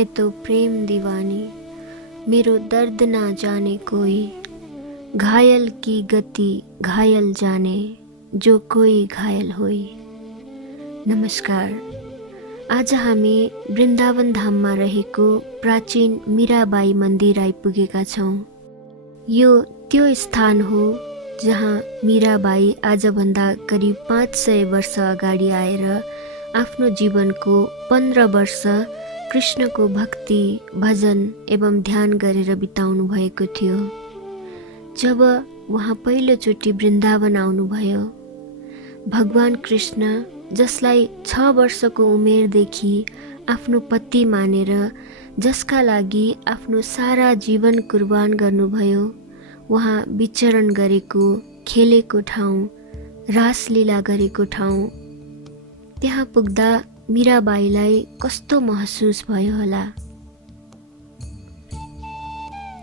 मैं तो प्रेम दीवानी, मेरो दर्द ना जाने कोई, घायल की गति घायल जाने, जो कोई घायल होई। नमस्कार। आज हामी वृन्दावन धाममा रहेको प्राचीन मीराबाई मन्दिर आइपुगेका छौँ। यो त्यो स्थान हो जहाँ मीराबाई आजभन्दा करिब 500 वर्ष अगाडि आएर आफ्नो जीवनको 15 वर्ष कृष्णको भक्ति, भजन एवं ध्यान गरेर बिताउनु भएको थियो। जब उहाँ पहिलोचोटि वृन्दावन आउनुभयो, भगवान कृष्ण जसलाई 6 वर्षको उमेरदेखि आफ्नो पति मानेर जसका लागि आफ्नो सारा जीवन कुर्बान गर्नुभयो, उहाँ विचरण गरेको, खेलेको ठाउँ, रासलीला गरेको ठाउँ, त्यहाँ पुग्दा मीराबाईलाई कस्तो महसुस भयो होला।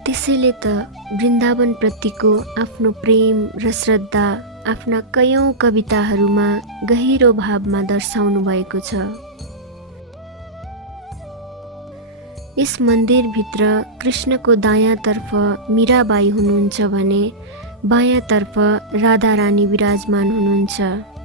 त्यसैले त वृन्दावन प्रतिको आफ्नो प्रेम र श्रद्धा आफ्ना कयौं कविताहरूमा गहिरो भावमा दर्शाउनु भएको छ। यस मन्दिरभित्र कृष्णको दायाँतर्फ मीराबाई हुनुहुन्छ भने बायाँतर्फ राधा रानी विराजमान हुनुहुन्छ।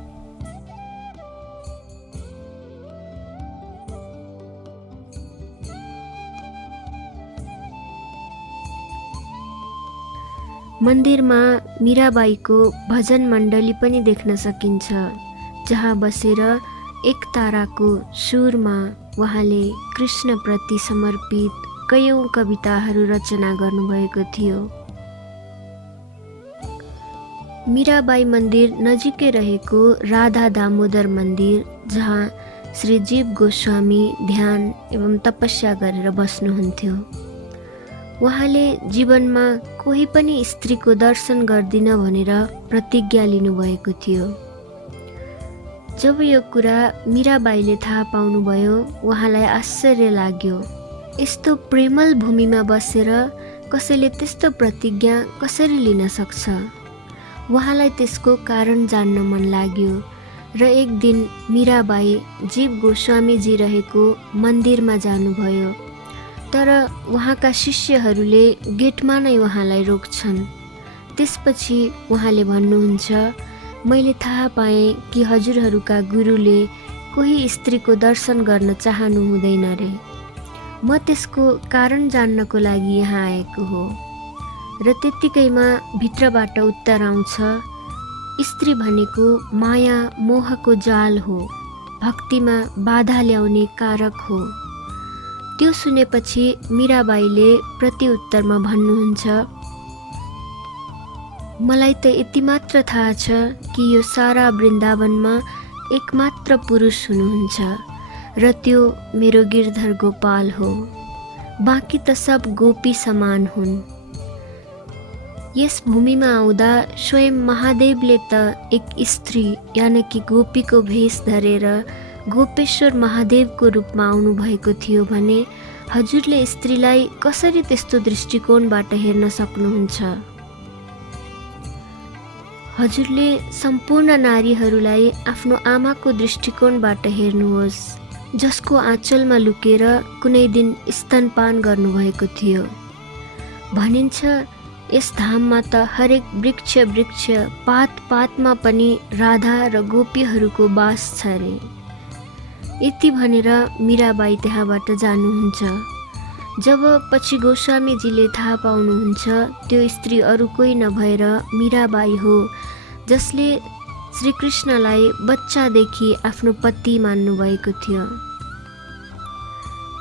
मन्दिरमा मीराबाईको भजन मण्डली पनि देख्न सकिन्छ, जहाँ बसेर एक ताराको सुरमा उहाँले कृष्णप्रति समर्पित कयौं कविताहरू रचना गर्नुभएको थियो। मीराबाई मन्दिर नजिकै रहेको राधा दामोदर मन्दिर, जहाँ श्री जीव गोस्वामी ध्यान एवं तपस्या गरेर बस्नुहुन्थ्यो। उहाँले जीवनमा कोही पनि स्त्रीको दर्शन गर्दिन भनेर प्रतिज्ञा लिनुभएको थियो। जब यो कुरा मीराबाईले थाहा पाउनुभयो, उहाँलाई आश्चर्य लाग्यो। यस्तो प्रेमल भूमिमा बसेर कसैले त्यस्तो प्रतिज्ञा कसरी लिन सक्छ? उहाँलाई त्यसको कारण जान्न मन लाग्यो र एक दिन मीराबाई जीव गोस्वामीजी रहेको मन्दिरमा जानुभयो। तर उहाँका शिष्यहरूले गेटमा नै उहाँलाई रोक्छन्। त्यसपछि उहाँले भन्नुहुन्छ, मैले थाहा पाएँ कि हजुरहरूका गुरुले कोही स्त्रीको दर्शन गर्न चाहनु हुँदैन रे। म त्यसको कारण जान्नको लागि यहाँ आएको हो। र त्यत्तिकैमा भित्रबाट उत्तर आउँछ, स्त्री भनेको माया मोहको जाल हो, भक्तिमा बाधा ल्याउने कारक हो। त्यो सुनेपछि मीराबाईले प्रत्युत्तरमा भन्नुहुन्छ, मलाई त यति मात्र थाहा छ कि यो सारा वृन्दावनमा एकमात्र पुरुष हुनुहुन्छ र त्यो मेरो गिरधर गोपाल हो। बाँकी त सब गोपी समान हुन्। यस भूमिमा आउँदा स्वयं महादेवले त एक स्त्री यानि कि गोपीको भेष धरेर गोपेश्वर महादेवको रूपमा आउनुभएको थियो भने हजुरले स्त्रीलाई कसरी त्यस्तो दृष्टिकोणबाट हेर्न सक्नुहुन्छ? हजुरले सम्पूर्ण नारीहरूलाई आफ्नो आमाको दृष्टिकोणबाट हेर्नुहोस्, जसको आँचलमा लुकेर कुनै दिन स्तनपान गर्नुभएको थियो। भनिन्छ यस धाममा त हरेक वृक्ष पात पातमा पनि राधा र गोपीहरूको बास छ रे। यति भनेर मीराबाई त्यहाँबाट जानुहुन्छ। जब पछि गोस्वामीजीले थाहा पाउनुहुन्छ, त्यो स्त्री अरू कोही नभएर मीराबाई हो, जसले श्रीकृष्णलाई बच्चादेखि आफ्नो पति मान्नुभएको थियो।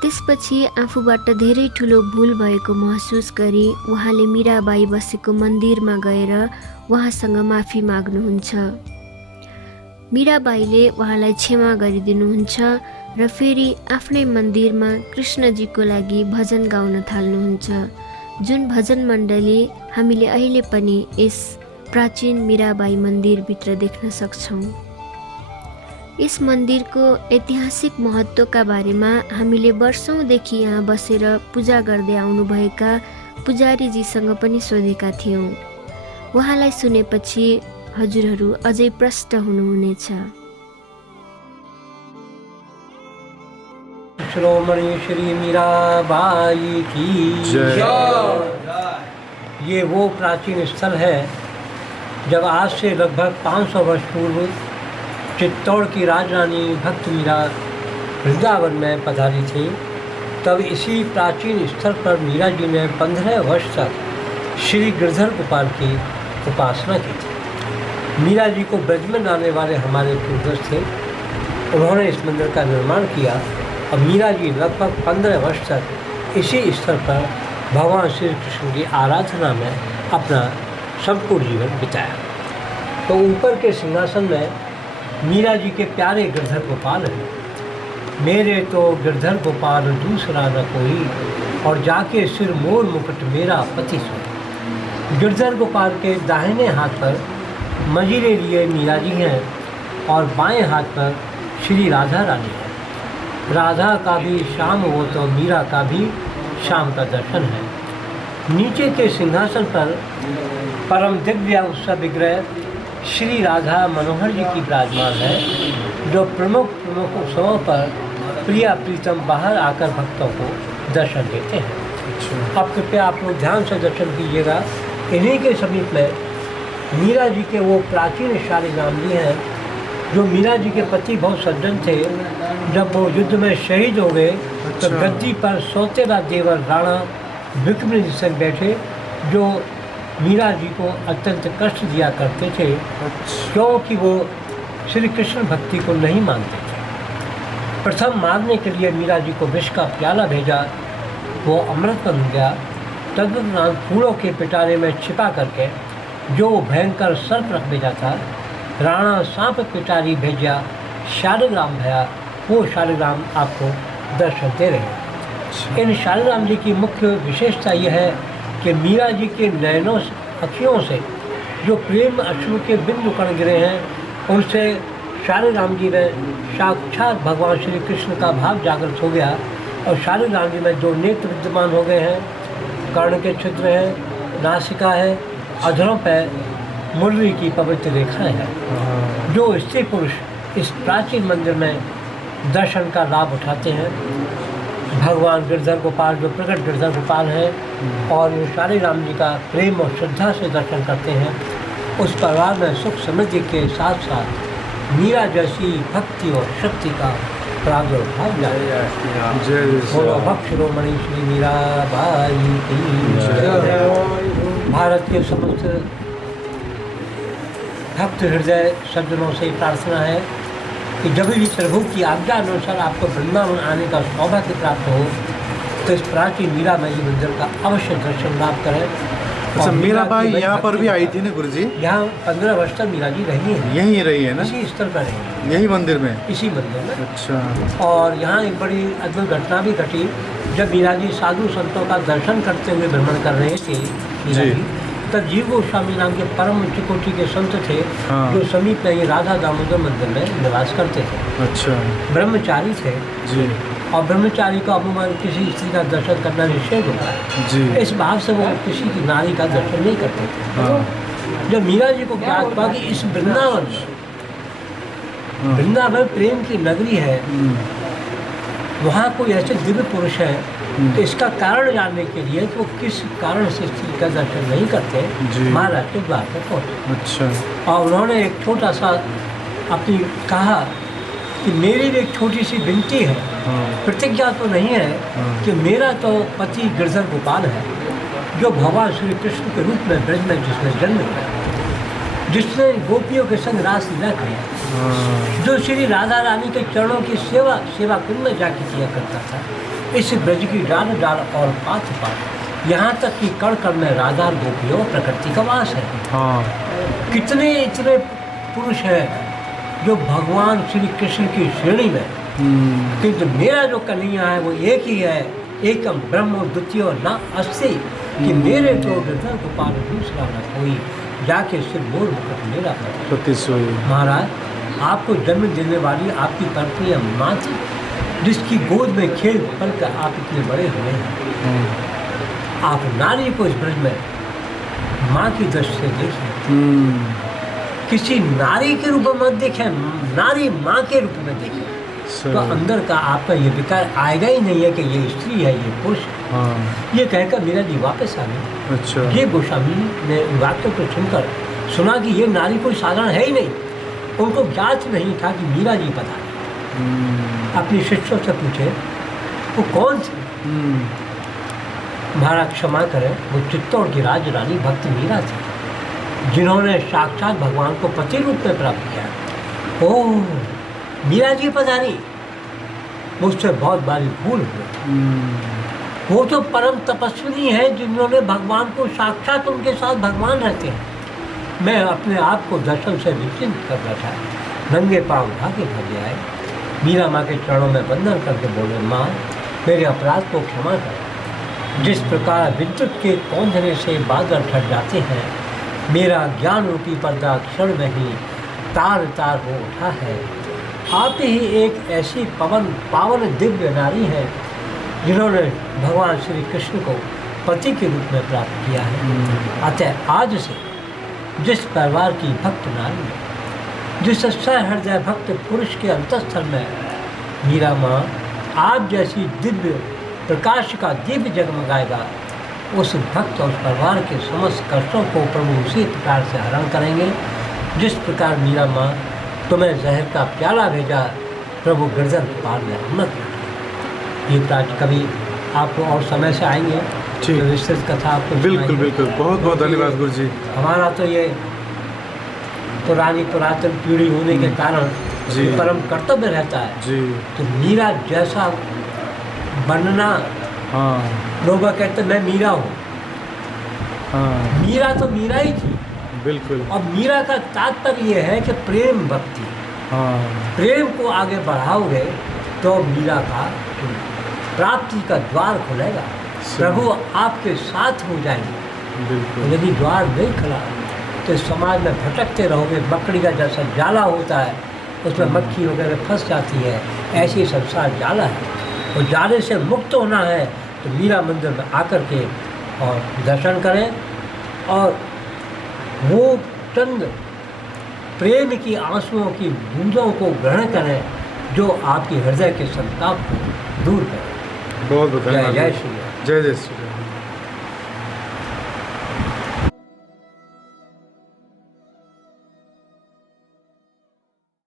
त्यसपछि आफूबाट धेरै ठुलो भुल भएको महसुस गरी उहाँले मीराबाई बसेको मन्दिरमा गएर उहाँसँग माफी माग्नुहुन्छ। मीराबाईले उहाँलाई क्षमा गरिदिनुहुन्छ र फेरि आफ्नै मन्दिरमा कृष्णजीको लागि भजन गाउन थाल्नुहुन्छ, जुन भजन मण्डली हामीले अहिले पनि यस प्राचीन मीराबाई मन्दिरभित्र देख्न सक्छौँ। यस मन्दिरको ऐतिहासिक महत्त्वका बारेमा हामीले वर्षौंदेखि यहाँ बसेर पूजा गर्दै आउनुभएका पुजारीजीसँग पनि सोधेका थियौँ। उहाँलाई सुनेपछि हजुरहरू अझै प्रष्ट हुनुहुनेछ। शिरोमणि श्री मीराबाई की जय। ये वो प्राचीन स्थल है जब आज से लगभग 500 वर्ष पूर्व चित्तौड़ की राजरानी भक्त मीरा वृंदावन में पधारी थी। तब इसी प्राचीन स्थल पर मीरा जी ने 15 वर्ष तक श्री गिरधर गोपाल की उपासना की थी। मीरा जी को ब्रज में लाने वाले हमारे पूर्वज थे, उन्होंने इस मंदिर का निर्माण किया और मीरा जी लगभग 15 वर्ष तक इसी स्थल पर भगवान श्री कृष्ण की आराधना में अपना संपूर्ण जीवन बिताया। तो ऊपर के सिंहासन में मीरा जी के प्यारे गिरधर गोपाल हैं। मेरे तो गिरधर गोपाल दूसरा न कोई, और जाके सिर मोर मुकुट मेरा पति सोई। गिरधर गोपाल के दाहिने हाथ पर मजीरे लिए मीरा जी हैं और बाएं हाथ पर श्री राधा रानी है। राधा का भी शाम हो तो मीरा का भी शाम का दर्शन है। नीचे के सिंहासन पर परम दिव्य उत्सव विग्रह श्री राधा मनोहर जी की विराजमान है, जो प्रमुख उत्सवों पर प्रिया प्रीतम बाहर आकर भक्तों को दर्शन देते हैं। अब कृपया आप लोग ध्यान से दर्शन कीजिएगा। इन्हीं के समीप में मीरा जी के वो प्राचीन शालिग्राम भी हैं, जो मीरा जी के पति बहुत सज्जन थे। जब वो युद्ध में शहीद हो गए तो गद्दी पर सौतेला देवर राणा विक्रमादित्य सिंह बैठे, जो मीरा जी को अत्यंत कष्ट दिया करते थे, क्योंकि वो श्री कृष्ण भक्ति को नहीं मानते थे। प्रथम मारने के लिए मीरा जी को विष का प्याला भेजा, वो अमृत बन गया। तदुपरांत फूलों के पिटारे में छिपा करके जो भयंकर सर्प रख भेजा था, राणा सांप पिटारी भेजा, शालिग्राम भया, वो शालिग्राम आपको दर्शन दे रहे हैं। इन शालिग्राम जी की मुख्य विशेषता यह है कि मीरा जी के नयनों अखियों से जो प्रेम अश्रु के बिंदु कण गिरे हैं, उनसे शालिग्राम जी में साक्षात भगवान श्री कृष्ण का भाव जागृत हो गया और शालिग्राम जी में दो नेत्र विद्यमान हो गए हैं, कर्ण के छिद्र हैं, नासिका है, अधरों पर मुरली की पवित्र रेखाएं हैं। जो स्त्री पुरुष इस प्राचीन मंदिर में दर्शन का लाभ उठाते हैं, भगवान गिरधर गोपाल जो प्रकट गिरधर गोपाल हैं और शालिग्राम जी का प्रेम और श्रद्धा से दर्शन करते हैं, उस परिवार में सुख समृद्धि के साथ साथ मीरा जैसी भक्ति और शक्ति का प्रादुर्भाव जाए। बोलो भक्त शिरोमणि श्री मीराबाई की जय। भारत के समस्त भक्त हृदय सज्जनों से प्रार्थना है कि जब भी प्रभु की आज्ञा अनुसार आपको वृंदावन आने का सौभाग्य प्राप्त हो तो इस प्राचीन मीराबाई मंदिर का अवश्य दर्शन लाभ करें। अच्छा, मीराबाई यहाँ पर भी आई थी ना गुरु जी? यहाँ 15 वर्ष तक मीरा जी रही है। यहीं रही है ना? इसी स्थल पर रही है, यही मंदिर में, इसी मंदिर में। अच्छा। और यहाँ एक बड़ी अद्भुत घटना भी घटी। जब मीरा जी साधु संतों का दर्शन करते हुए भ्रमण कर रहे थे मीरा जी, तब जीव गोस्वामी नाम के परम उच्च कोटि के संत थे, जो समीप में ही राधा दामोदर मंदिर में निवास करते थे। अच्छा। ब्रह्मचारी थे जी, और ब्रह्मचारी को अमूमन किसी स्त्री का दर्शन करना निषेध होता है जी। इस भाव से वो किसी की नारी का दर्शन नहीं करते थे। जब मीरा जी को ज्ञात हुआ कि इस वृंदावन में, वृंदावन प्रेम की नगरी है, वहाँ कोई ऐसे दिव्य पुरुष है, तो इसका कारण जानने के लिए कि वो किस कारण से स्त्री का दर्शन नहीं करते, महाराज के द्वार पर पहुँचे। अच्छा। और उन्होंने एक छोटा सा अपनी कहा कि मेरी भी एक छोटी सी विनती है, प्रतिज्ञा तो नहीं है, कि मेरा तो पति गिरधर गोपाल है, जो भगवान श्री कृष्ण के रूप में ब्रज में जिसने जन्म लिया, जिसने गोपियों के संग रास लीला किया, जो श्री राधा रानी के चरणों की सेवा कुंड में जाके किया करता था। इस ब्रज की डाल डाल और पात पात, यहाँ तक कि कण कण में राधा गोपियों प्रकृति का वास है। कितने इतने पुरुष हैं जो भगवान श्री कृष्ण की श्रेणी में, किंतु मेरा जो कन्हैया है वो एक ही है, एकम ब्रह्म द्वितीय न अस्ति, कि मेरे तो गिरधर गोपाल दूसरा न कोई, जाके सिर मोर मुकुट मेरा पति सोई। महाराज, आपको जन्म देने वाली आपकी पत्नी माँ थी, जिसकी गोद में खेल पल कर आप इतने बड़े हुए हैं। आप नारी को इस ब्रज में माँ की दृष्टि से देखें, किसी नारी के रूप में मत देखें, नारी माँ के रूप में देखें। तो अंदर का आपका ये विकार आएगा ही नहीं है कि ये स्त्री है, ये पुरुष है। हाँ, ये कहकर मीरा जी वापस आ गई। अच्छा। ये गोस्वामी ने वाक्य को सुनकर सुना कि ये नारी कोई साधारण है ही नहीं। उनको ज्ञात नहीं था कि मीरा जी पता नहीं। अपनी शिष्यों से पूछे वो कौन थी। महाराज क्षमा करें, वो चित्तौड़ की राज रानी भक्त मीरा थी, जिन्होंने साक्षात भगवान को पति रूप में प्राप्त किया। ओह, मीरा जी पता नहीं, मुझसे बहुत बड़ी भूल हुई। वो तो परम तपस्विनी है जिन्होंने भगवान को साक्षात, उनके साथ भगवान रहते हैं। मैं अपने आप को दर्शन से निश्चिंत कर बैठा, नंगे पाँव उठा के भागे आए। मीरा माँ के चरणों में वंदन करके बोले, माँ मेरे अपराध को क्षमा कर। जिस प्रकार विद्युत के कौंधने से बादल छट जाते हैं, मेरा ज्ञान रूपी पर्दा क्षण में ही तार तार हो उठा है। आप ही एक ऐसी पावन दिव्य नारी है जिन्होंने भगवान श्री कृष्ण को पति के रूप में प्राप्त किया है। अतः आज से जिस परिवार की भक्त नारी है, जिस सहृदय भक्त पुरुष के अंतःस्थल में मीरा माँ आप जैसी दिव्य प्रकाश का दिव्य जगमगाएगा, उस भक्त और उस परिवार के समस्त कष्टों को प्रभु उसी प्रकार से हरण करेंगे जिस प्रकार मीरा माँ तुम्हें जहर का प्याला भेजा, प्रभु गिरधर पार में अमृत। ये प्राच कभी आपको और समय से आएंगे, ठीक, विस्तृत कथा आपको बिल्कुल बिल्कुल। बहुत बहुत धन्यवाद गुरु जी। हमारा तो ये पुरातन पीढ़ी होने के कारण जी, परम कर्तव्य रहता है जी। तो मीरा जैसा बनना। हाँ, लोग कहते मैं मीरा हूँ। हाँ, मीरा तो मीरा ही थी। बिल्कुल। और मीरा का तात्पर्य ये है कि प्रेम भक्ति, हाँ, प्रेम को आगे बढ़ाओगे तो मीरा का प्राप्ति का द्वार खुलेगा, प्रभु आपके साथ हो जाएंगे। बिल्कुल। यदि द्वार नहीं खुला तो समाज में भटकते रहोगे। मकड़ी का जैसा जाला होता है उसमें मक्खी वगैरह फंस जाती है, ऐसे संसार जाला है। और जाले से मुक्त होना है तो मीरा मंदिर में आकर के और दर्शन करें और वो चंद प्रेम की आंसुओं की बूंदों को ग्रहण करें जो आपके हृदय के संताप को दूर करें। बहुत बहुत जय धन्यवाद। जय श्री राम। जय जय श्री राम।